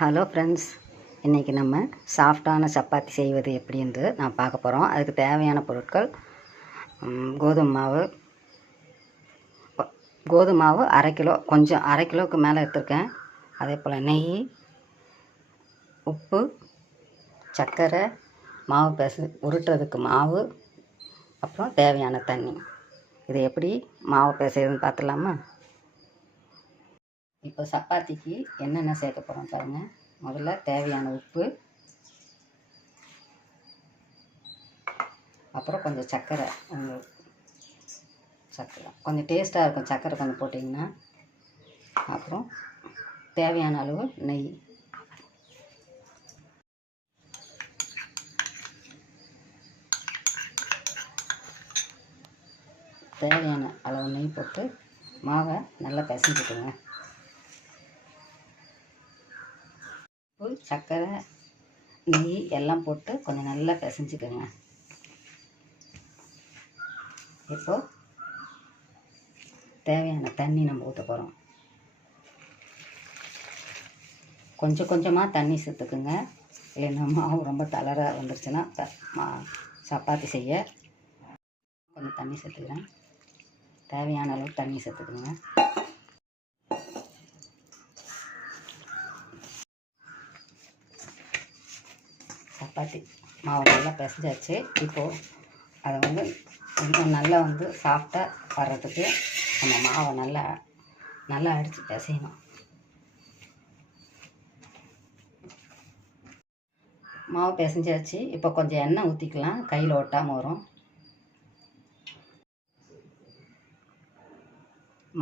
Hello friends, இன்றைக்கி நம்ம சாஃப்டான சப்பாத்தி செய்வது எப்படி என்று நான் பார்க்க போகிறோம். அதுக்கு தேவையான பொருட்கள் கோதுமை மாவு அரை கிலோ, கொஞ்சம் அரை கிலோவுக்கு மேலே எடுத்துருக்கேன். அதே போல் நெய், உப்பு, சர்க்கரை, மாவு உருட்டுறதுக்கு மாவு, அப்புறம் தேவையான தண்ணி. இது எப்படி மாவு பிசைறதுன்னு பார்த்துலாமா? இப்போ சப்பாத்திக்கு என்னென்ன சேர்க்க போகிறோம் பாருங்கள். முதல்ல தேவையான உப்பு, அப்புறம் கொஞ்சம் சர்க்கரை கொஞ்சம் டேஸ்ட்டாக இருக்கும். சர்க்கரை கொஞ்சம் போட்டிங்கன்னா. அப்புறம் தேவையான அளவு நெய். தேவையான அளவு நெய் போட்டு மாவை நல்லா பிசைஞ்சுக்குங்க. உப்பு, சர்க்கரை, நெய் எல்லாம் போட்டு கொஞ்சம் நல்லா பிசைஞ்சுக்கோங்க. இப்போது தேவையான தண்ணி நம்ம ஊற்ற போகிறோம். கொஞ்சம் கொஞ்சமாக தண்ணி சேர்த்துக்குங்க. இல்லைன்னா மாவு ரொம்ப தளர வந்துருச்சுன்னா சப்பாத்தி செய்ய கொஞ்சம் தண்ணி சேர்த்துக்கிறேன். தேவையான அளவு தண்ணி சேர்த்துக்குங்க. சப்பாத்தி மாவு நல்லா பிசைஞ்சாச்சு. இப்போது அதை இன்னும் நல்லா சாஃப்டாக வர்றதுக்கு நம்ம மாவை நல்லா அடித்து பிசையணும். மாவு பிசைஞ்சாச்சு. இப்போ கொஞ்சம் எண்ணெய் ஊற்றிக்கலாம், கையில் ஒட்டாமல் வரும்.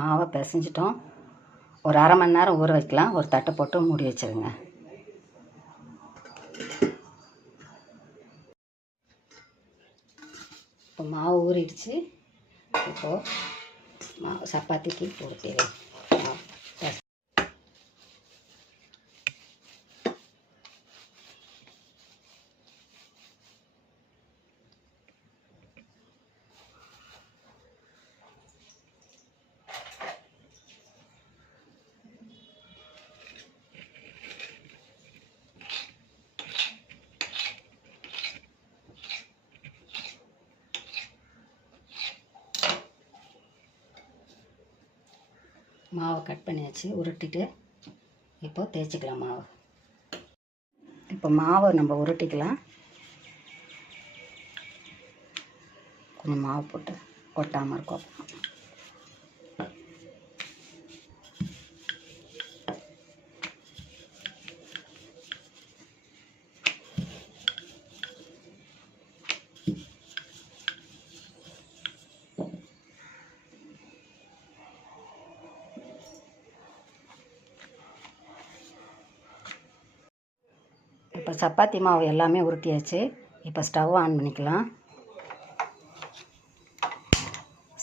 மாவை பிசைஞ்சிட்டோம். ஒரு அரை மணி நேரம் ஊற வைக்கலாம். ஒரு தட்டை போட்டு மூடி வச்சுருங்க. இப்போ மாவு ஊறிடுச்சு. இப்போது மாவு சப்பாத்திக்கு ஊற்றிடுவேன். மாவை கட் பண்ணியாச்சு, உருட்டிட்டு இப்போது தேய்ச்சிக்கலாம் மாவு. இப்போ மாவை நம்ம உருட்டிக்கலாம். கொஞ்சம் மாவு போட்டு ஒட்டாமல் இருக்கும். இப்போ சப்பாத்தி மாவு எல்லாமே உருட்டியாச்சு. இப்போ ஸ்டவ் ஆன் பண்ணிக்கலாம்.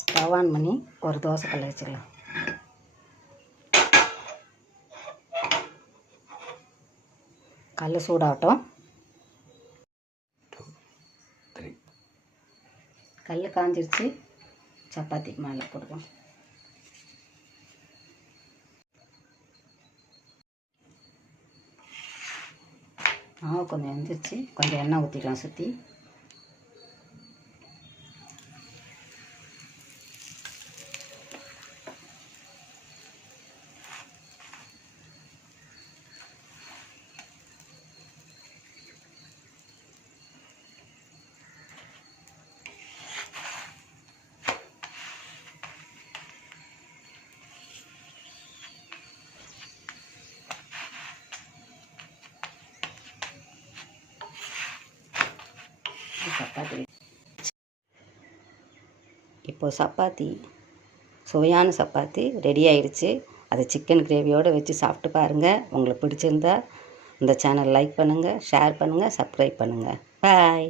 ஸ்டவ் ஆன் பண்ணி ஒரு தோசைக்கல் வச்சுக்கலாம். கல் சூடாகட்டும். கல் காஞ்சிருச்சு. சப்பாத்திக்கு மேலே போடுவோம். மாவு கொஞ்சம் வெந்துருச்சு. கொஞ்சம் எண்ணெய் ஊற்றிக்கலாம் சுற்றி. சப்பாத்தி இப்போது சுவையான சப்பாத்தி ரெடி ஆயிடுச்சு. அதை சிக்கன் கிரேவியோடு வச்சு சாப்பிட்டு பாருங்கள். உங்களுக்கு பிடிச்சிருந்தா இந்த சேனல் லைக் பண்ணுங்கள், ஷேர் பண்ணுங்கள், சப்ஸ்கிரைப் பண்ணுங்கள். பாய்.